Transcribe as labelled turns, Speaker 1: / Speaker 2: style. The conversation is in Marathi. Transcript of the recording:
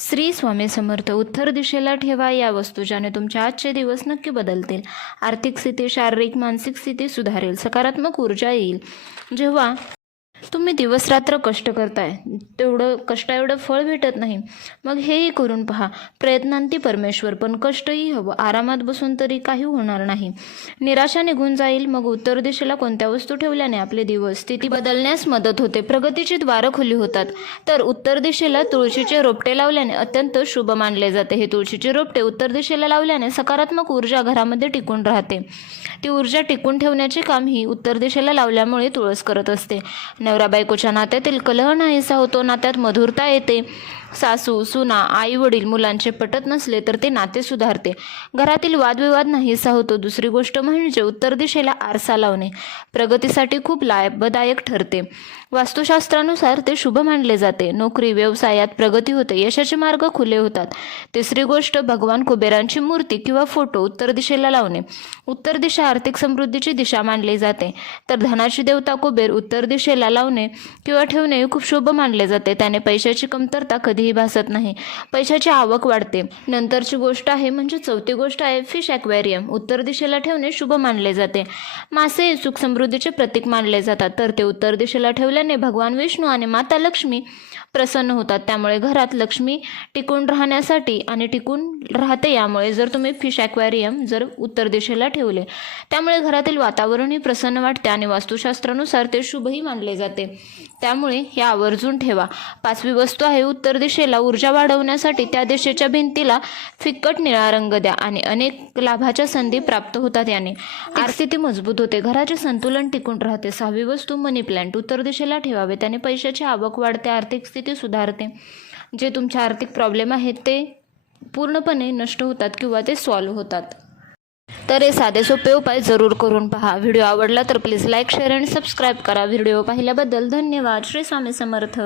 Speaker 1: श्री स्वामी समर्थ उत्तर दिशेला ठेवा या वस्तू ज्याने तुमचे आजचे दिवस नक्की बदलतील. आर्थिक स्थिती शारीरिक मानसिक स्थिती सुधारेल सकारात्मक ऊर्जा येईल. जेव्हा तुम्ही दिवसरात्र कष्ट करताय. तेवढं कष्ट एवढं फळ भेटत नाही. मग हेही करून पहा. प्रयत्नांती परमेश्वर पण कष्टही हवं. आरामात बसून तरी काही होणार नाही. निराशा निघून जाईल. मग उत्तर दिशेला कोणत्या वस्तू ठेवल्याने आपले दिवस स्थिती बदलण्यास मदत होते? प्रगतीची द्वारं खुली होतात. तर उत्तर दिशेला तुळशीचे रोपटे लावल्याने अत्यंत शुभ मानले जाते. हे तुळशीचे रोपटे उत्तर दिशेला लावल्याने सकारात्मक ऊर्जा घरामध्ये टिकून राहते. ती ऊर्जा टिकून ठेवण्याचे काम ही उत्तर दिशेला लावल्यामुळे तुळस करत असते. बायकोच्या नात्यातील कलह नाहीसा होतो. नात्यात मधुरता येते. सासू सुना आई वडील मुलांचे पटत नसले तर ते नाते सुधारते. घरातील वादविवाद नाहीसा होतो दुसरी गोष्ट म्हणजे उत्तर दिशेला आरसा लावणे. प्रगतीसाठी खूप लाभदायक ठरते. वास्तुशास्त्रानुसार ते शुभ मानले जाते. नोकरी व्यवसायात प्रगती होते. यशाचे मार्ग खुले होतात. तिसरी गोष्ट भगवान कुबेरांची मूर्ती किंवा फोटो उत्तर दिशेला लावणे. उत्तर दिशा आर्थिक समृद्धीची दिशा मानली जाते. तर धनाची देवता कुबेर उत्तर दिशेला लावणे किंवा ठेवणे खूप शुभ मानले जाते. त्याने पैशाची कमतरता कधीही भासत नाही. पैशाची आवक वाढते. नंतरची गोष्ट आहे म्हणजे चौथी गोष्ट आहे फिश ॲक्वेरियम उत्तर दिशेला ठेवणे शुभ मानले जाते. मासे हे सुख समृद्धीचे प्रतीक मानले जातात. तर ते उत्तर दिशेला ठेवल्याने भगवान विष्णू आणि माता लक्ष्मी प्रसन्न होतात. त्यामुळे घरात लक्ष्मी टिकून राहण्यासाठी आणि टिकून राहते यामुळे जर तुम्ही फिश ॲक्वेरियम जर उत्तर दिशेला ठेवले त्यामुळे घरातील वातावरणही प्रसन्न वाटते आणि वास्तुशास्त्रानुसार ते शुभही मानले जाते. त्यामुळे हे आवर्जून ठेवा. पाचवी वस्तू आहे उत्तर दिशेला ऊर्जा वाढवण्यासाठी त्या दिशेच्या भिंतीला फिकट निळा रंग द्या आणि अनेक लाभाच्या संधी प्राप्त होतात याने. आर्थिक स्थिती मजबूत होते. घराचे संतुलन टिकून राहते. सहावी वस्तू मनी प्लॅन्ट उत्तर दिशेला ठेवावे. त्याने पैशाची आवक वाढते. आर्थिक स्थिती सुधारते. जे तुमचे आर्थिक प्रॉब्लेम आहेत ते पूर्णपणे नष्ट होतात किंवा ते सॉल्व्ह होतात. तर हे साधे सोपे उपाय जरूर करून पहा. व्हिडिओ आवडला तर प्लीज लाईक शेअर आणि सबस्क्राईब करा. व्हिडिओ पाहिल्याबद्दल धन्यवाद. श्री स्वामी समर्थ.